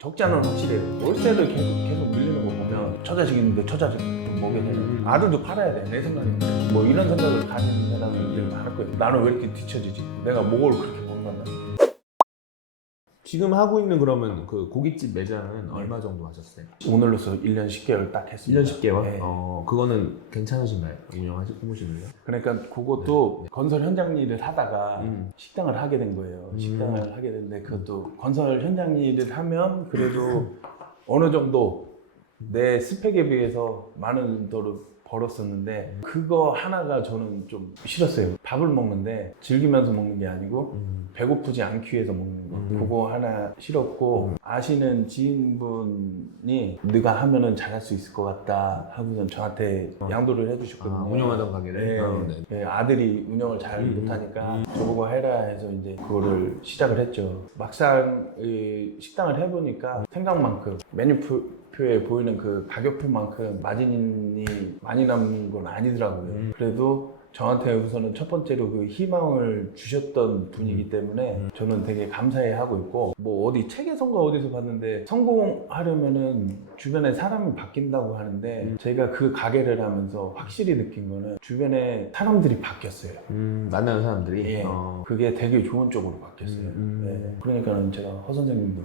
적자는 확실해요. 월세를 계속 밀리는 거 보면 처자식 있는데 처자식 좀 먹여야 되는 아들도 팔아야 돼. 내 생각에는 뭐 이런 생각을 가지는 사람들이 많을 거예요. 나는 왜 이렇게 뒤처지지? 내가 뭘 그렇게 벌었나? 지금 하고 있는 그러면 그 고깃집 매장은 얼마 정도 하셨어요? 오늘로서 1년 10개월 딱 했습니다. 1년 10개월? 네. 그거는 괜찮으신가요? 운영하시는 거요? 그러니까 그것도 건설 현장 일을 하다가 식당을 하게 된 거예요. 식당을 하게 됐는데 그것도 건설 현장 일을 하면 그래도 어느 정도 내 스펙에 비해서 많은 돈을 벌었었는데 그거 하나가 저는 좀 싫었어요. 밥을 먹는데 즐기면서 먹는 게 아니고 배고프지 않기 위해서 먹는 거. 그거 하나 싫었고 아시는 지인분이 네가 하면은 잘할 수 있을 것 같다 하고선 저한테 양도를 해주셨거든요. 운영하던 가게를? 네. 아들이 운영을 잘 못하니까 저보고 해라 해서 이제 그거를 시작을 했죠. 막상 이 식당을 해보니까 생각만큼 메뉴표에 보이는 그 가격표만큼 마진이 많이 남는 건 아니더라고요. 그래도 저한테 우선은 첫 번째로 그 희망을 주셨던 분이기 때문에 저는 되게 감사해하고 있고, 뭐 어디 책에선가 어디서 봤는데 성공하려면은 주변에 사람이 바뀐다고 하는데 제가 그 가게를 하면서 확실히 느낀 거는 주변에 사람들이 바뀌었어요. 만나는 사람들이? 예. 그게 되게 좋은 쪽으로 바뀌었어요. 네. 그러니까는 제가 허 선생님도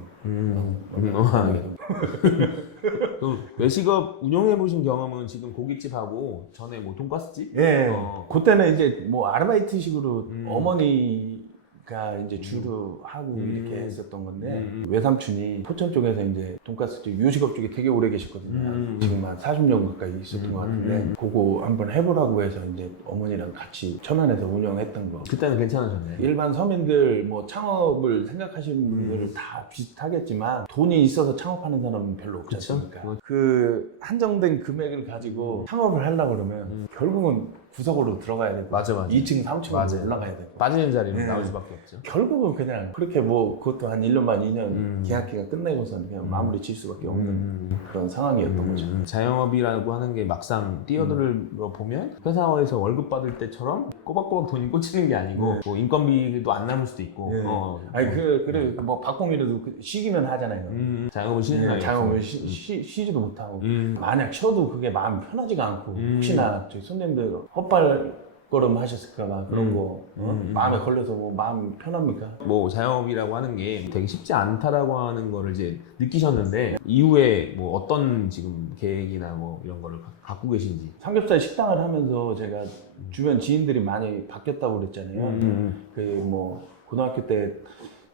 그럼 외식업 운영해보신 경험은 지금 고깃집하고 전에 뭐 돈가스집? 예. 그때는 이제 뭐 아르바이트식으로 어머니가 이제 주로 하고 이렇게 했었던 건데 외삼촌이 포천 쪽에서 이제 돈가스 쪽 요식업 쪽에 되게 오래 계셨거든요. 지금 한 40년 가까이 있었던 것 같은데 그거 한번 해보라고 해서 이제 어머니랑 같이 천안에서 운영했던 거. 그때는 괜찮으셨네요. 일반 서민들 뭐 창업을 생각하시는 분들은 다 비슷하겠지만 돈이 있어서 창업하는 사람은 별로 없지 않습니까? 그 한정된 금액을 가지고 창업을 하려고 그러면 결국은 구석으로 들어가야 되고 맞아. 2층, 3층으로 올라가야 되고 빠지는 자리는 네. 나올 수밖에 없죠. 결국은 그냥 그렇게 뭐 그것도 한 1년 반, 2년 계약기가 끝내고서는 그냥 마무리 칠 수밖에 없는 그런 상황이었던 거죠. 자영업이라고 하는 게 막상 뛰어들어 보면 회사에서 월급 받을 때처럼 꼬박꼬박 돈이 꽂히는 게 아니고 뭐 인건비도 안 남을 수도 있고 아니 그래 뭐 박봉이라도 쉬기면 하잖아요. 자영업은 쉬는 날이 자영업을 없어요. 쉬지도 못하고 만약 쉬어도 그게 마음이 편하지가 않고 혹시나 저희 손님들 헛발걸음 하셨을까봐 그런 거 마음에 걸려서 뭐 마음이 편합니까? 뭐 자영업이라고 하는 게 되게 쉽지 않다라고 하는 거를 이제 느끼셨는데 이후에 뭐 어떤 지금 계획이나 뭐 이런 거를 갖고 계신지. 삼겹살 식당을 하면서 제가 주변 지인들이 많이 바뀌었다고 그랬잖아요. 그 뭐 고등학교 때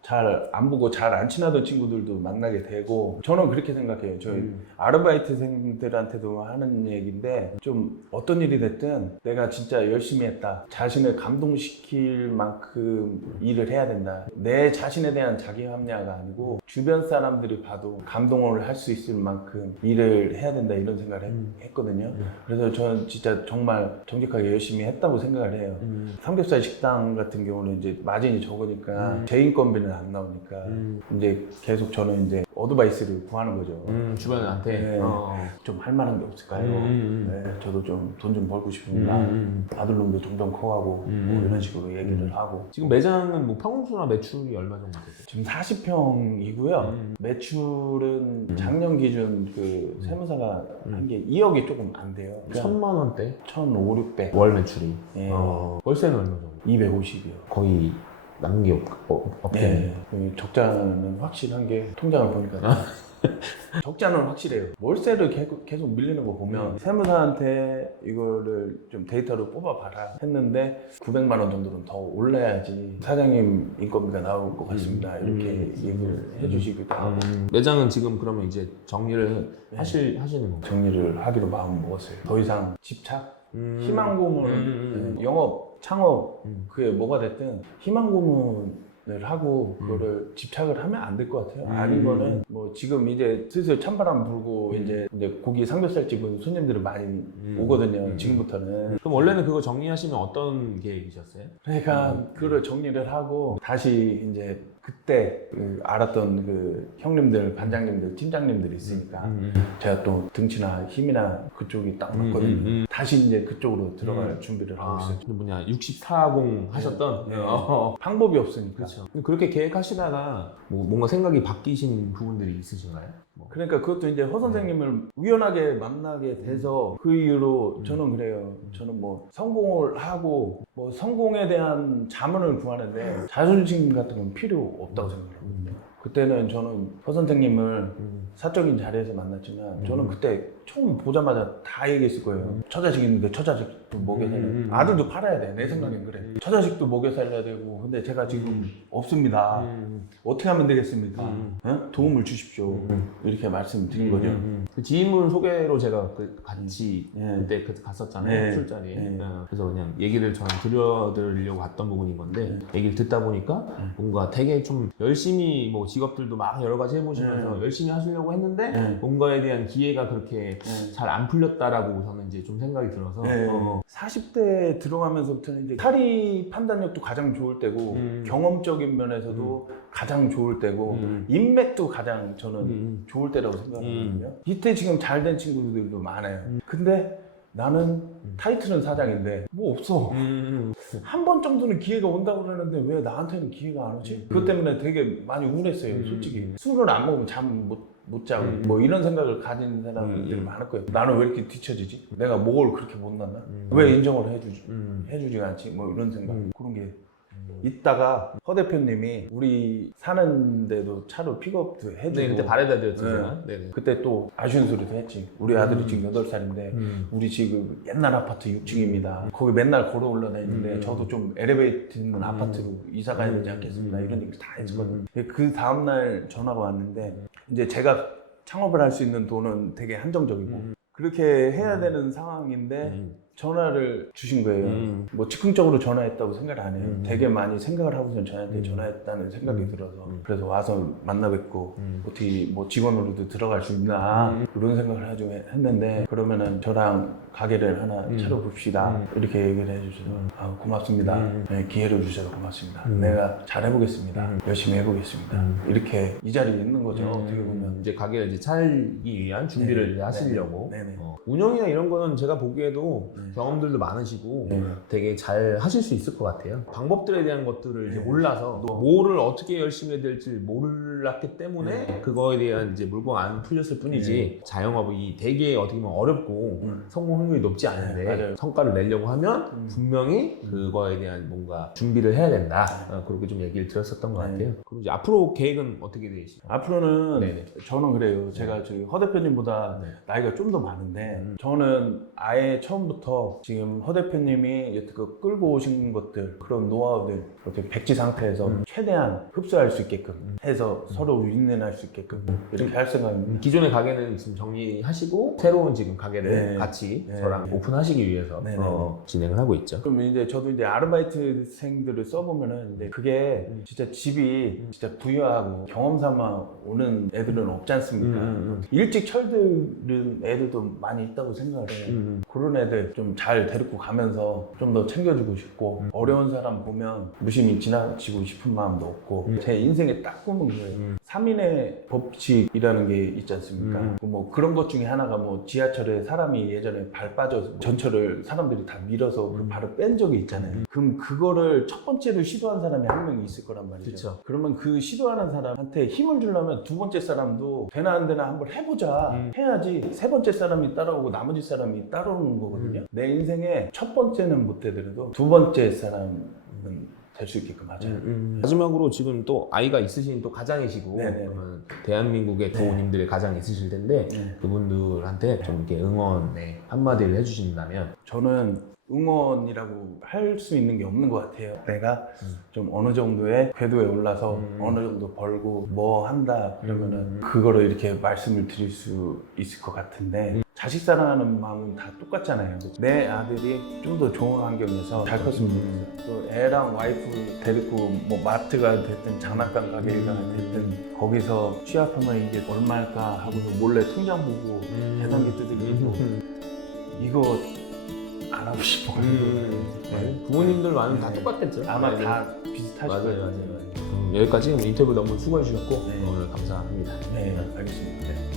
잘 안 보고 잘 안 친하던 친구들도 만나게 되고 저는 그렇게 생각해요. 저희 아르바이트생들한테도 하는 얘기인데 좀 어떤 일이 됐든 내가 진짜 열심히 했다. 자신을 감동시킬 만큼 일을 해야 된다. 내 자신에 대한 자기 합리화가 아니고 주변 사람들이 봐도 감동을 할 수 있을 만큼 일을 해야 된다 이런 생각을 했거든요. 그래서 저는 진짜 정말 정직하게 열심히 했다고 생각을 해요. 삼겹살 식당 같은 경우는 이제 마진이 적으니까 제 인건비는 안 나오니까 이제 계속 저는 이제 어드바이스를 구하는 거죠. 주변한테 네. 좀 할 만한 게 없을까요? 네, 저도 좀 돈 좀 벌고 싶으니까 아들놈도 점점 커가고 뭐 이런 식으로 얘기를 하고 지금 매장은 뭐 평수나 매출이 얼마 정도 되세요? 지금 40평이고요. 매출은 작년 기준 그 세무사가 한 게 2억이 조금 안 돼요. 1,000만 원대? 1,500, 600, 월 매출이. 예. 월세는 얼마 정도? 250이요. 거의 남는 게 없겠네. 네. 적자는 확실한 게 통장을 보니까 적자는 확실해요. 월세를 계속 밀리는 거 보면 세무사한테 이거를 좀 데이터를 뽑아봐라 했는데 900만 원 정도는 더 올라야지 사장님 인건비가 나올 것 같습니다. 이렇게 얘기를 해주시기도 하고 매장은 지금 그러면 이제 정리를 하시는 건가요? 정리를 하기로 마음 먹었어요. 더 이상 집착? 희망 고문, 영업, 창업 그게 뭐가 됐든 희망 고문을 하고 그거를 집착을 하면 안 될 것 같아요. 아니면은 뭐 지금 이제 슬슬 찬바람 불고 이제 고기 삼겹살집은 손님들이 많이 오거든요. 지금부터는. 그럼 원래는 그거 정리하시면 어떤 계획이셨어요? 그러니까 그거를 정리를 하고 다시 이제 그때 그 알았던 그 형님들, 반장님들, 팀장님들이 있으니까 제가 또 등치나 힘이나 그쪽이 딱 맞거든요. 다시 이제 그쪽으로 들어갈 준비를 하고 있어요. 그 뭐냐 64공 하셨던 네. 어. 방법이 없으니까. 그렇죠. 그렇게 계획하시다가 뭐 뭔가 생각이 바뀌신 부분들이 있으신가요? 뭐. 그러니까 그것도 이제 허 선생님을 우연하게 만나게 돼서 그 이후로 저는 그래요. 저는 뭐 성공을 하고 뭐 성공에 대한 자문을 구하는데 자존심 같은 건 필요 없다고 생각하거든요. 그때는 저는 허 선생님을 사적인 자리에서 만났지만 저는 그때 처음 보자마자 다 얘기했을 거예요. 처자식 있는데 처자식도 먹여 살려야 돼. 아들도 팔아야 돼. 내 생각엔 그래. 처자식도 먹여 살려야 되고 근데 제가 지금 없습니다. 어떻게 하면 되겠습니까? 어? 도움을 주십시오. 이렇게 말씀드린 거죠. 그 지인분 소개로 제가 같이 네. 그때 갔었잖아요. 네. 술자리에. 네. 그래서 그냥 얘기를 저는 들려드리려고 왔던 부분인 건데 얘기를 듣다 보니까 뭔가 되게 좀 열심히 뭐 직업들도 막 여러 가지 해보시면서 열심히 하시려고 했는데 뭔가에 대한 기회가 그렇게 잘 안 풀렸다라고 저는 이제 좀 생각이 들어서 40대 들어가면서부터는 이제 사리 판단력도 가장 좋을 때고 경험적인 면에서도 가장 좋을 때고 인맥도 가장 저는 좋을 때라고 생각하거든요. 이때 지금 잘 된 친구들도 많아요. 근데 나는 타이틀은 사장인데 뭐 없어. 한 번 정도는 기회가 온다고 그러는데 왜 나한테는 기회가 안 오지? 그것 때문에 되게 많이 우울했어요, 솔직히. 술을 안 먹으면 잠 못 자고 뭐 이런 생각을 가진 사람들이 많을 거예요. 나는 왜 이렇게 뒤처지지? 내가 뭘 그렇게 못났나? 왜 인정을 해주지 않지? 뭐 이런 생각, 그런 게 있다가 허 대표님이 우리 사는데도 차로 픽업도 해주고. 네, 그때 바레다 되었잖아요. 네. 그때 또 아쉬운 소리도 했지. 우리 아들이 지금 8살인데 우리 지금 옛날 아파트 6층입니다. 거기 맨날 걸어 올라다니는데 저도 좀 엘리베이터 있는 아파트로 이사 가야 되지 않겠습니다. 이런 얘기를 다 했거든요. 그 다음날 전화가 왔는데 이제 제가 창업을 할 수 있는 돈은 되게 한정적이고 그렇게 해야 되는 상황인데 전화를 주신 거예요. 뭐 즉흥적으로 전화했다고 생각을 안 해요. 되게 많이 생각을 하고서 저한테 전화했다는 생각이 들어서 그래서 와서 만나 뵙고 어떻게 뭐 직원으로도 들어갈 수 있나 그런 생각을 하죠 했는데 그러면은 저랑 가게를 하나 차려봅시다 이렇게 얘기를 해주셔서 아, 고맙습니다. 네, 기회를 주셔서 고맙습니다. 내가 잘 해보겠습니다. 열심히 해보겠습니다. 이렇게 이 자리에 있는 거죠. 어떻게 보면 이제 가게를 이제 차리기 위한 준비를 이제 하시려고. 네네. 운영이나 이런 거는 제가 보기에도 경험들도 많으시고 되게 잘 하실 수 있을 것 같아요. 방법들에 대한 것들을 이제 몰라서 또 뭐를 어떻게 열심히 해야 될지 몰랐기 때문에 그거에 대한 이제 물건 안 풀렸을 뿐이지 자영업이 되게 어떻게 보면 어렵고 성공 확률이 높지 않은데 맞아요. 성과를 내려고 하면 분명히 그거에 대한 뭔가 준비를 해야 된다. 그렇게 좀 얘기를 들었었던 것 같아요. 그리고 이제 앞으로 계획은 어떻게 되시나요? 앞으로는 네네. 저는 그래요. 제가 저희 허 대표님보다 나이가 좀 더 많은데 저는 아예 처음부터 지금 허 대표님이 여태껏 끌고 오신 것들 그런 노하우들 이렇게 백지 상태에서 최대한 흡수할 수 있게끔 해서 서로 윈윈할 수 있게끔 이렇게 할 생각입니다. 기존의 가게는 지금 정리하시고 새로운 지금 가게를 네. 같이 네. 저랑 네. 오픈하시기 위해서 네. 진행을 하고 있죠. 그럼 이제 저도 이제 아르바이트생들을 써보면은 이제 그게 진짜 집이 진짜 부유하고 경험 삼아 오는 애들은 없지 않습니까? 일찍 철드는 애들도 많이 있다고 생각을 해요. 그런 애들 좀 잘 데리고 가면서 좀 더 챙겨주고 싶고 어려운 사람 보면 무심히 지나치고 싶은 마음도 없고 제 인생에 딱 꼽은 거예요. 3인의 법칙이라는 게 있지 않습니까? 뭐 그런 것 중에 하나가 뭐 지하철에 사람이 예전에 발 빠져서 전철을 사람들이 다 밀어서 그 발을 뺀 적이 있잖아요. 그럼 그거를 첫 번째로 시도한 사람이 한 명이 있을 거란 말이죠. 그쵸. 그러면 그 시도하는 사람한테 힘을 주려면 두 번째 사람도 되나 안 되나 한번 해보자 해야지 세 번째 사람이 따라오고 나머지 사람이 따라오는 거거든요. 내 인생에 첫 번째는 못 되더라도 두 번째 사람은 될 수 있게끔 하자. 마지막으로 지금 또 아이가 있으신 또 가장이시고 네네. 그러면 대한민국의 부모님들의 가장이 있으실 텐데 그분들한테 좀 이렇게 응원의 한마디를 해주신다면 저는 응원이라고 할 수 있는 게 없는 것 같아요. 내가 좀 어느 정도의 궤도에 올라서 어느 정도 벌고 뭐 한다 그러면은 그거를 이렇게 말씀을 드릴 수 있을 것 같은데 자식 사랑하는 마음은 다 똑같잖아요. 내 아들이 좀 더 좋은 환경에서 잘 컸으면 좋겠어요. 또 애랑 와이프 데리고 뭐 마트가 됐든 장난감 가게가 됐든 거기서 취업하면 이게 얼마일까 하고서 몰래 통장 보고 계산기 두드리고 이거 안 하고 싶어. 부모님들 마음이 다 똑같겠죠. 아마 네. 다 비슷하실 맞아요, 거예요. 맞아요. 여기까지 인터뷰 너무 수고해 주셨고 네. 오늘 감사합니다. 네, 알겠습니다.